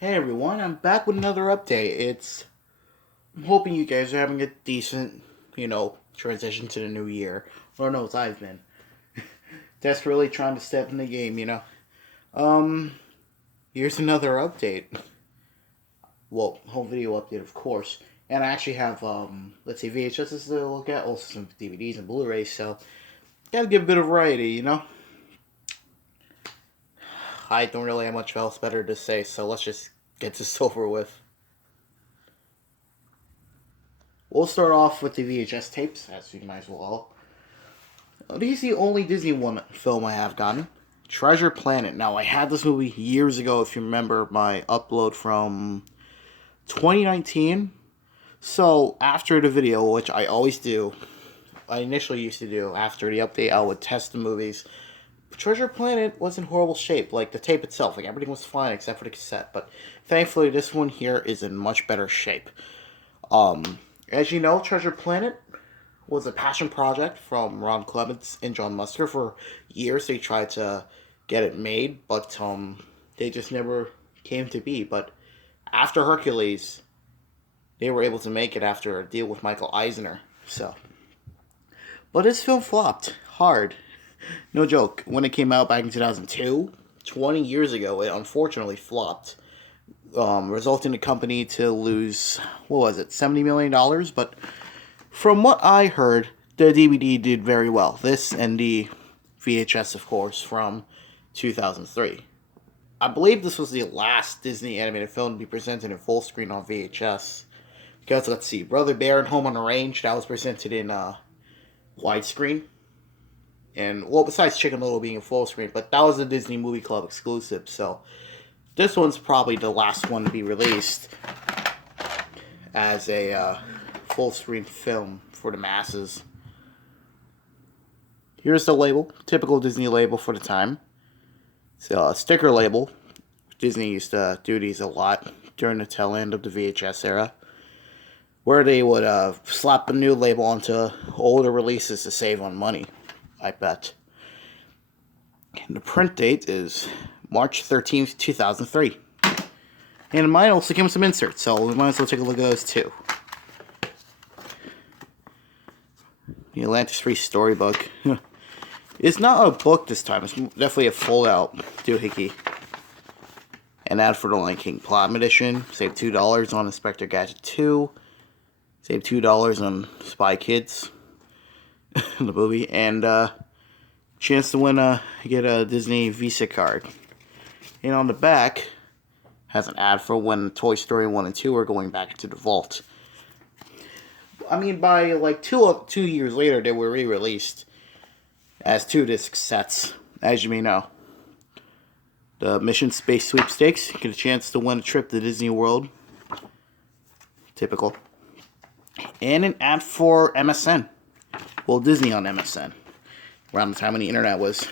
Hey everyone, I'm back with another update. I'm hoping you guys are having a decent, transition to the new year. Lord knows I've been. Desperately trying to step in the game. Um, Here's another update. Well, home video update, of course. And I actually have, let's see, VHSs to look at, also some DVDs and Blu-rays, so gotta give a bit of variety. I don't really have much else better to say, so let's just get this over with. We'll start off with the VHS tapes, as you might as well. This is the only Disney one film I have gotten. Treasure Planet. Now, I had this movie years ago, if you remember my upload from 2019. So, after the video, which I always do, I initially used to do, after the update, I would test the movies. Treasure Planet was in horrible shape, like the tape itself. Like, everything was fine except for the cassette. But, thankfully, this one here is in much better shape. As you know, Treasure Planet was a passion project from Ron Clements and John Musker. For years they tried to get it made, but they just never came to be. But after Hercules, they were able to make it after a deal with Michael Eisner. So, but this film flopped hard. No joke. When it came out back in 2002, 20 years ago, it unfortunately flopped, resulting the company to lose, what was it, $70 million. But from what I heard, the DVD did very well. This and the VHS, of course, from 2003. I believe this was the last Disney animated film to be presented in full screen on VHS. Because, let's see, Brother Bear and Home on the Range, that was presented in widescreen. And, well, besides Chicken Little being in full screen, but that was a Disney Movie Club exclusive, so this one's probably the last one to be released as a full screen film for the masses. Here's the label, typical Disney label for the time. It's a sticker label. Disney used to do these a lot during the tail end of the VHS era, where they would slap a new label onto older releases to save on money, I bet. And the print date is March 13th, 2003. And mine also came with some inserts, so we might as well take a look at those too. The Atlantis Free Storybook. It's not a book this time, it's definitely a fold-out doohickey. An ad for the Lion King Platinum Edition. Save $2 on Inspector Gadget 2. Save $2 on Spy Kids, the movie. And chance to win get a Disney Visa card. And on the back, has an ad for when Toy Story 1 and 2 are going back into the vault. I mean, by like two years later, they were re-released as 2-disc sets, as you may know. The Mission Space Sweepstakes, get a chance to win a trip to Disney World. Typical. And an ad for MSN. Well, Disney on MSN. Around the time when the internet was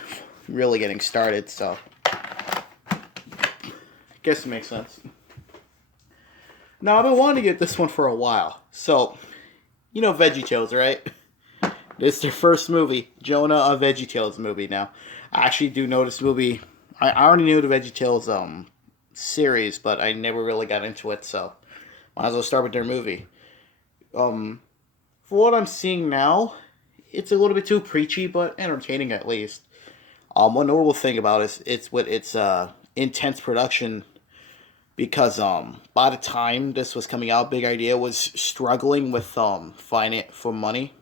really getting started, so guess it makes sense. Now, I've been wanting to get this one for a while. So, you know VeggieTales, right? This is their first movie, Jonah, a VeggieTales movie. Now, I actually do know this movie. I already knew the VeggieTales series, but I never really got into it, so might as well start with their movie. For what I'm seeing now, it's a little bit too preachy, but entertaining at least. One notable thing about it is it's with its intense production, because by the time this was coming out, Big Idea was struggling with finance for money.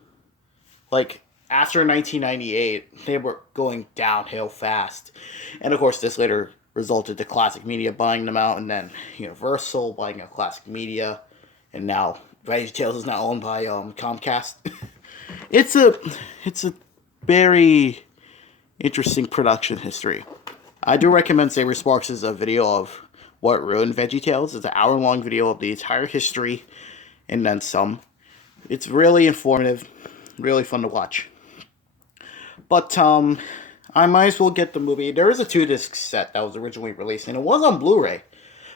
Like, after 1998, they were going downhill fast. And of course, this later resulted to Classic Media buying them out, and then Universal buying out Classic Media, and now VeggieTales is now owned by Comcast. It's a very interesting production history. I do recommend Saber Sparks' video of what ruined VeggieTales. It's an hour-long video of the entire history, and then some. It's really informative, really fun to watch. But I might as well get the movie. There is a 2-disc set that was originally released, and it was on Blu-ray.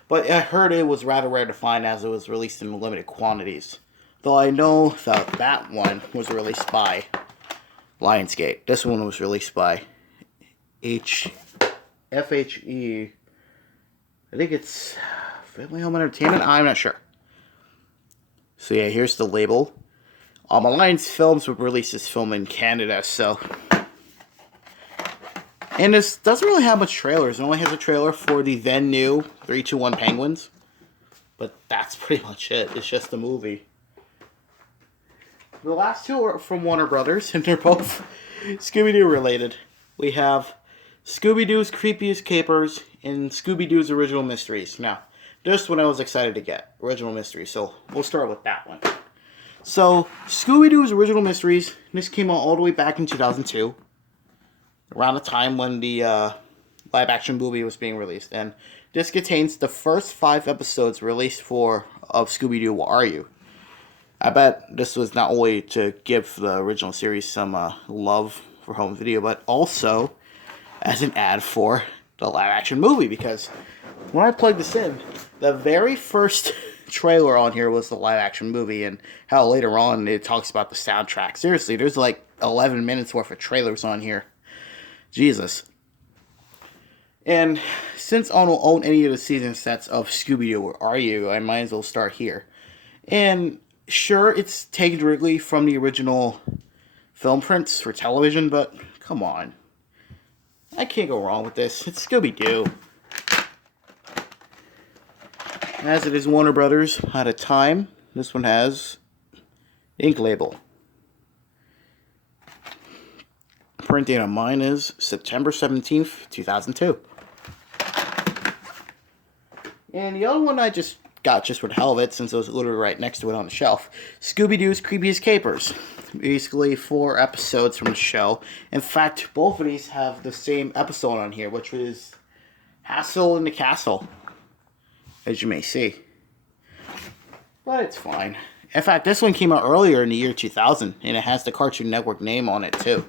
But I heard it was rather rare to find, as it was released in limited quantities. Though I know that one was released by Lionsgate. This one was released by FHE. I think it's Family Home Entertainment? I'm not sure. So yeah, here's the label. Alliance Films would release this film in Canada, so... And this doesn't really have much trailers. It only has a trailer for the then new 3-2-1 Penguins. But that's pretty much it. It's just a movie. The last two are from Warner Brothers, and they're both Scooby-Doo related. We have Scooby-Doo's Creepiest Capers and Scooby-Doo's Original Mysteries. Now, this one I was excited to get. Original Mysteries. So, we'll start with that one. So, Scooby-Doo's Original Mysteries. This came out all the way back in 2002. Around the time when the live-action movie was being released. And this contains the first 5 episodes released of Scooby-Doo, Where Are You? I bet this was not only to give the original series some love for home video, but also as an ad for the live-action movie. Because when I plugged this in, the very first trailer on here was the live-action movie, and how later on it talks about the soundtrack. Seriously, there's like 11 minutes worth of trailers on here. Jesus. And since I don't own any of the season sets of Scooby-Doo, Where Are You? I might as well start here. And sure, it's taken directly from the original film prints for television, but come on. I can't go wrong with this. It's Scooby-Doo. As it is Warner Brothers at a time, this one has ink label. Print date on mine is September 17th, 2002. And the other one I just got just for the hell of it, since it was literally right next to it on the shelf. Scooby-Doo's Creepiest Capers. Basically 4 episodes from the show. In fact, both of these have the same episode on here, which was Hassle in the Castle, as you may see. But it's fine. In fact, this one came out earlier in the year 2000, and it has the Cartoon Network name on it too.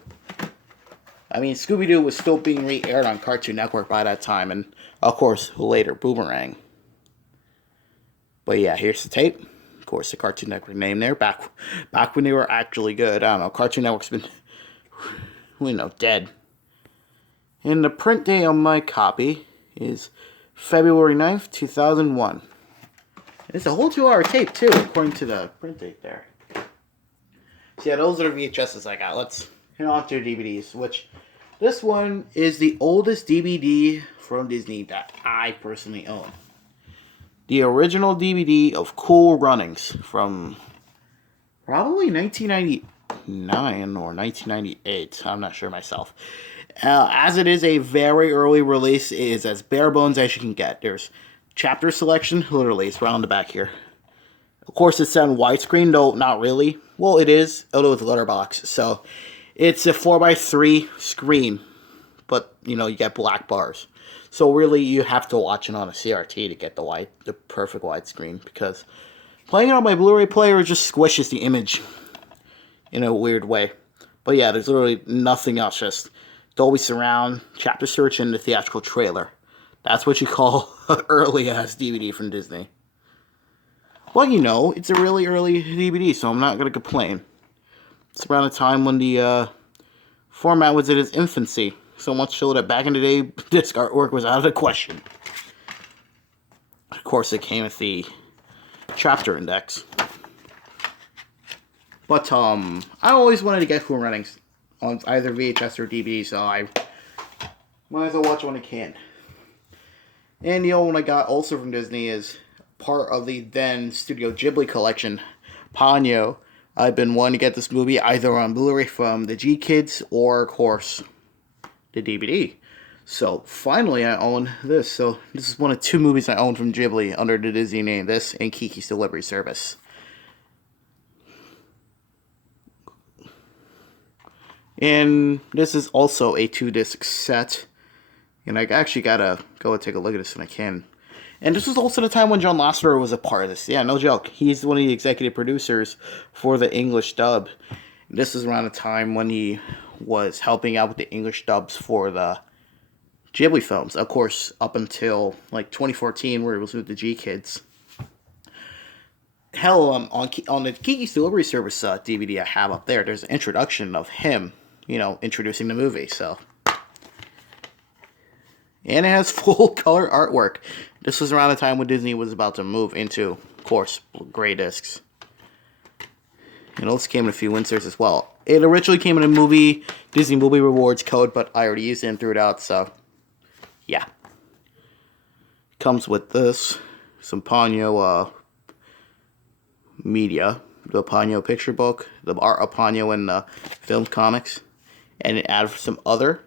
I mean, Scooby-Doo was still being re-aired on Cartoon Network by that time, and of course, later, Boomerang. But yeah, here's the tape. Of course, the Cartoon Network name there, back when they were actually good. I don't know, Cartoon Network's been, dead. And the print date on my copy is February 9th, 2001. It's a whole 2-hour tape, too, according to the print date there. So yeah, those are the VHSs I got. Let's hit on to DVDs, which this one is the oldest DVD from Disney that I personally own. The original DVD of Cool Runnings from probably 1999 or 1998. I'm not sure myself. As it is a very early release, it is as bare bones as you can get. There's chapter selection, literally, it's around the back here. Of course, it's on widescreen, though not really. Well, it is, although it's letterbox. So, it's a 4x3 screen, but, you get black bars. So, really, you have to watch it on a CRT to get the perfect widescreen, because playing it on my Blu-ray player just squishes the image in a weird way. But yeah, there's literally nothing else, just Dolby Surround, chapter search, and the theatrical trailer. That's what you call early ass DVD from Disney. Well, it's a really early DVD, so I'm not going to complain. It's around the time when the format was in its infancy. So much so that back in the day, disc artwork was out of the question. Of course, it came with the chapter index. But, I always wanted to get Cool Runnings on either VHS or DVD, so I might as well watch when I can. And the other one I got also from Disney is part of the then Studio Ghibli collection, Ponyo. I've been wanting to get this movie either on Blu-ray from the G-Kids or, of course, the DVD. So, finally, I own this. So, this is one of 2 movies I own from Ghibli under the Disney name. This and Kiki's Delivery Service. And this is also a 2-disc set. And I actually gotta go and take a look at this when I can. And this was also the time when John Lasseter was a part of this. Yeah, no joke. He's one of the executive producers for the English dub. This is around the time when he was helping out with the English dubs for the Ghibli films. Of course, up until like 2014, where it was with the G-Kids. Hell, on the Kiki's Delivery Service DVD I have up there, there's an introduction of him, introducing the movie. So, And it has full color artwork. This was around the time when Disney was about to move into, of course, gray discs. And it also came in a few inserts as well. It originally came in a Disney Movie Rewards code, but I already used it and threw it out, so yeah. Comes with this, some Ponyo media, the Ponyo picture book, the art of Ponyo and the film comics, and it added some other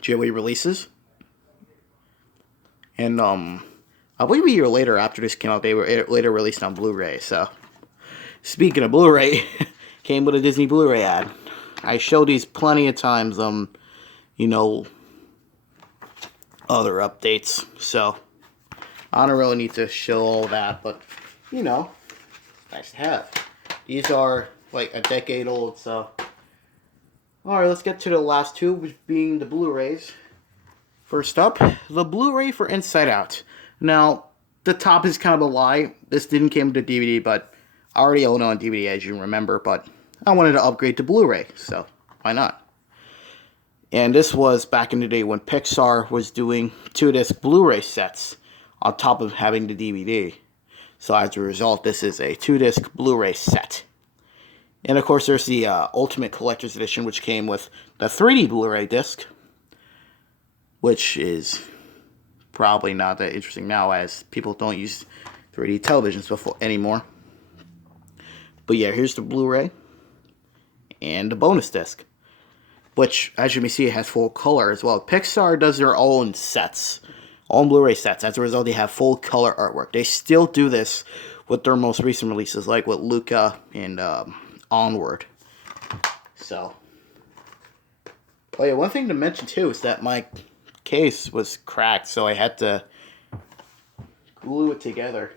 JW releases. And I believe a year later after this came out, they were later released on Blu-ray. So speaking of Blu-ray, came with a Disney Blu-ray ad. I showed these plenty of times. You know, other updates. So I don't really need to show all that, but you know, nice to have. These are like a decade old, so. Alright, let's get to the last two, which being the Blu-rays. First up, the Blu-ray for Inside Out. Now, the top is kind of a lie. This didn't come with the DVD, but I already own it on DVD, as you remember, but I wanted to upgrade to Blu-ray, so why not? And this was back in the day when Pixar was doing 2-disc Blu-ray sets on top of having the DVD. So as a result, this is a 2-disc Blu-ray set. And of course, there's the Ultimate Collector's Edition, which came with the 3D Blu-ray disc, which is probably not that interesting now, as people don't use 3D televisions anymore. But yeah, here's the Blu-ray and the bonus disc, which, as you may see, it has full color as well. Pixar does their own sets, own Blu-ray sets. As a result, they have full color artwork. They still do this with their most recent releases, like with Luca and Onward. So, oh yeah, one thing to mention too is that my case was cracked, so I had to glue it together.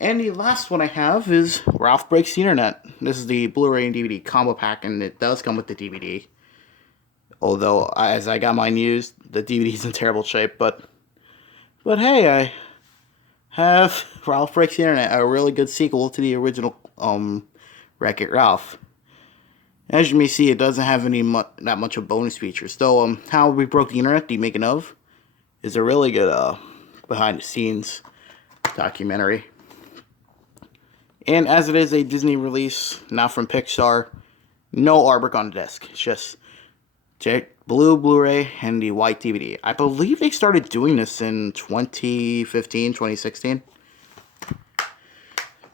And the last one I have is Ralph Breaks the Internet. This is the Blu-ray and DVD combo pack, and it does come with the DVD. Although, as I got mine used, the DVD's in terrible shape, but hey, I have Ralph Breaks the Internet, a really good sequel to the original Wreck-It Ralph. As you may see, it doesn't have that much of bonus features. Though, How We Broke the Internet, the making of, is a really good behind-the-scenes documentary. And as it is a Disney release, not from Pixar, no artwork on the disc. It's just blue Blu-ray and the white DVD. I believe they started doing this in 2015, 2016.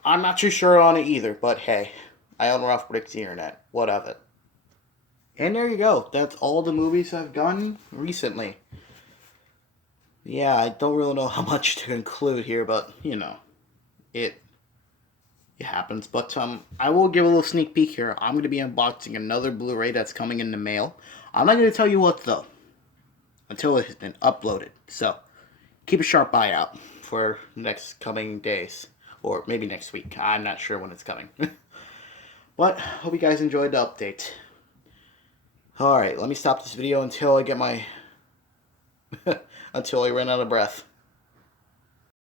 I'm not too sure on it either, but hey, I own Ralph Breaks the Internet. What of it? And there you go. That's all the movies I've done recently. Yeah, I don't really know how much to conclude here, but, you know, it happens. But I will give a little sneak peek here. I'm going to be unboxing another Blu-ray that's coming in the mail. I'm not going to tell you what, though, until it has been uploaded. So, keep a sharp eye out for next coming days. Or maybe next week. I'm not sure when it's coming. But, hope you guys enjoyed the update. Alright, let me stop this video until I get my... until I run out of breath.